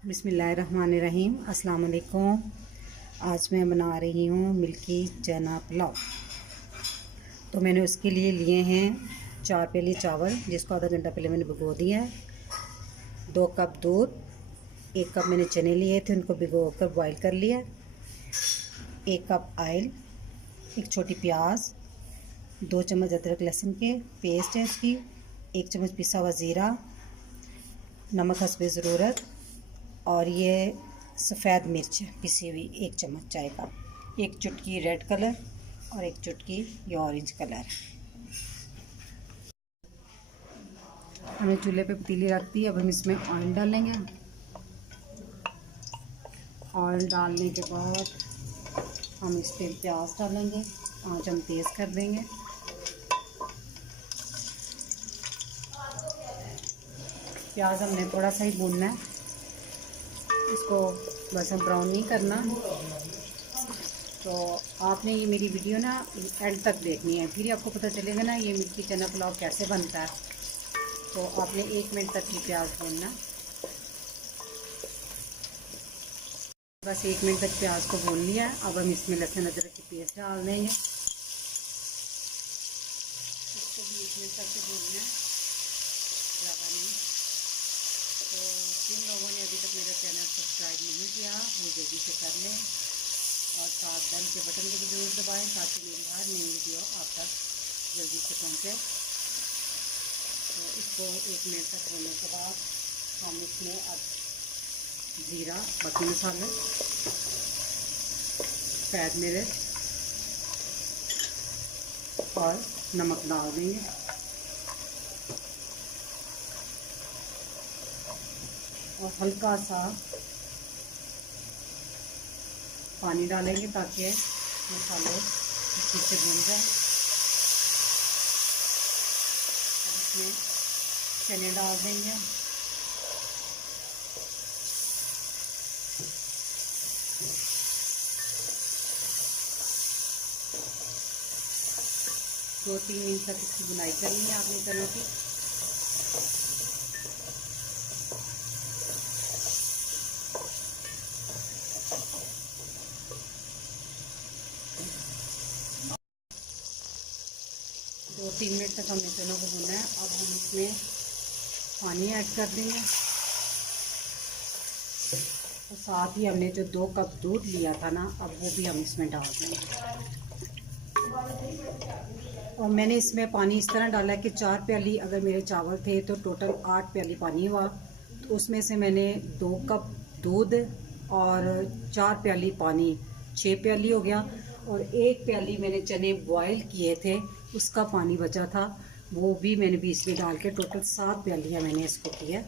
बिस्मिल्लाहिर्रहमानिर्रहीम। अस्सलाम वालेकुम। आज मैं बना रही हूँ मिल्की चना पुलाव। तो मैंने उसके लिए लिए हैं 4 प्याली चावल, जिसको आधा घंटा पहले मैंने भिगो दिया है। 2 कप दूध, 1 कप मैंने चने लिए थे, उनको भिगो कर बॉईल कर लिया। 1 कप ऑयल, 1 छोटी प्याज, 2 चम्मच अदरक लहसुन के पेस्ट है इसकी, 1 चम्मच पिसा हुआ ज़ीरा, नमक हस्बे ज़रूरत, और ये सफ़ेद मिर्च पिसी हुई 1 चम्मच चाय का, 1 चुटकी रेड कलर और 1 चुटकी ये ऑरेंज कलर। हमने चूल्हे पे पतीली रख दी। अब हम इसमें ऑयल डालेंगे। ऑयल डालने के बाद हम इस पर प्याज डालेंगे। आँच हम तेज़ कर देंगे। प्याज हमने थोड़ा सा ही भूनना है, इसको बस हम ब्राउन नहीं करना। तो आपने ये मेरी वीडियो ना एंड तक देखनी है, फिर आपको पता चलेगा ना ये मिल्की चना पुलाव कैसे बनता है। तो आपने 1 मिनट तक ये प्याज भूनना। बस 1 मिनट तक प्याज को भून लिया। अब हम इसमें लहसुन अदरक की पेस्ट डाल देंगे। इसको भी 1 मिनट तक भूनना है, ज़्यादा नहीं। तो जिन लोगों ने अभी तक मेरा चैनल सब्सक्राइब नहीं किया वो जल्दी से कर लें, और साथ बेल के बटन को भी ज़रूर दबाएं ताकि मेरी हर नई वीडियो आप तक जल्दी से पहुंचे। तो इसको 1 मिनट तक होने के बाद हम इसमें अब ज़ीरा, बाकी मसाले, सफ़ेद मिर्च और नमक डाल देंगे। और हल्का सा पानी डालेंगे ताकि मसाले अच्छे से भून जाए। अब इसमें चने डाल देंगे। दो 3 मिनट तक इसकी बुनाई करनी है आपने चनों की। दो 3 मिनट तक हमने चनों को भुना है। अब हम इसमें पानी ऐड कर देंगे, और साथ ही हमने जो 2 कप दूध लिया था ना, अब वो भी हम इसमें डाल देंगे। और मैंने इसमें पानी इस तरह डाला है कि 4 प्याली अगर मेरे चावल थे तो टोटल 8 प्याली पानी हुआ। तो उसमें से मैंने 2 कप दूध और 4 प्याली पानी, 6 प्याली हो गया। और 1 प्याली मैंने चने बॉयल किए थे, उसका पानी बचा था, वो भी मैंने बीच में डाल के टोटल 7 प्यालियाँ मैंने इसको किया।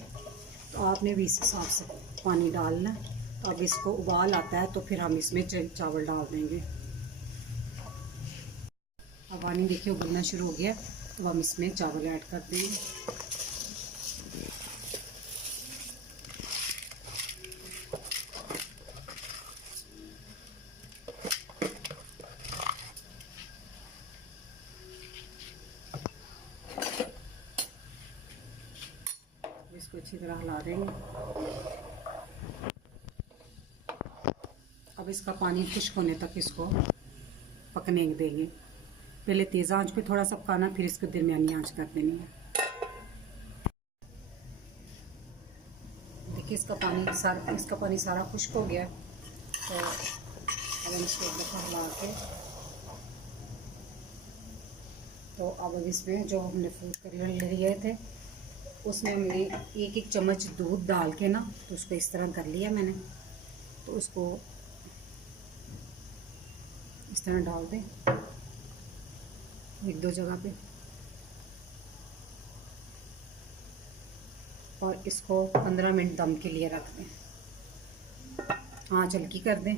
तो आपने भी इस हिसाब से पानी डालना। तो अब इसको उबाल आता है तो फिर हम इसमें चावल डाल देंगे। अब पानी देखिए उबलना शुरू हो गया, तो हम इसमें चावल ऐड कर देंगे। इसको अच्छी तरह हिला देंगे। अब इसका पानी खुश्क होने तक इसको पकने देंगे। पहले तेज़ आंच पे थोड़ा सा पकाना, फिर इसको दरमियानी आंच कर देनी है। देखिए इसका पानी सारा खुश्क हो गया। तो अब हम इसको एक दफ़ा हिला के, तो अब इसमें जो हमने फूड कलर ले लिए थे उसमें हमने 1-1 चम्मच दूध डाल के ना, तो उसको इस तरह कर लिया मैंने। तो उसको इस तरह डाल दें 1-2 जगह पे, और इसको 15 मिनट दम के लिए रख दें। आँच हल्की कर दें।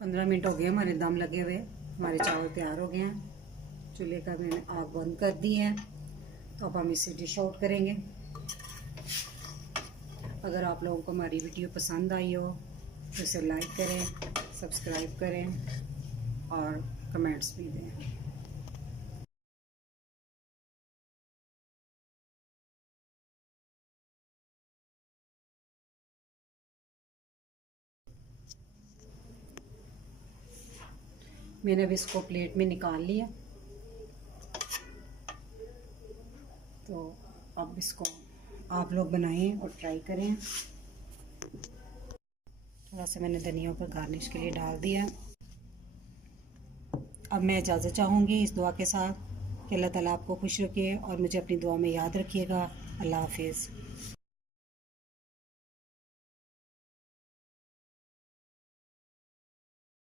15 मिनट हो गए हमारे दम लगे हुए, हमारे चावल तैयार हो गए हैं। चूल्हे का मैंने आग बंद कर दी है। तो अब हम इसे डिश आउट करेंगे। अगर आप लोगों को हमारी वीडियो पसंद आई हो तो इसे लाइक करें, सब्सक्राइब करें और कमेंट्स भी दें। मैंने अब इसको प्लेट में निकाल लिया। तो अब इसको आप लोग बनाएं और ट्राई करें। थोड़ा सा मैंने धनिया पर गार्निश के लिए डाल दिया। अब मैं इजाज़त चाहूँगी इस दुआ के साथ कि अल्लाह ताला आपको खुश रखे और मुझे अपनी दुआ में याद रखिएगा। अल्लाह हाफिज़।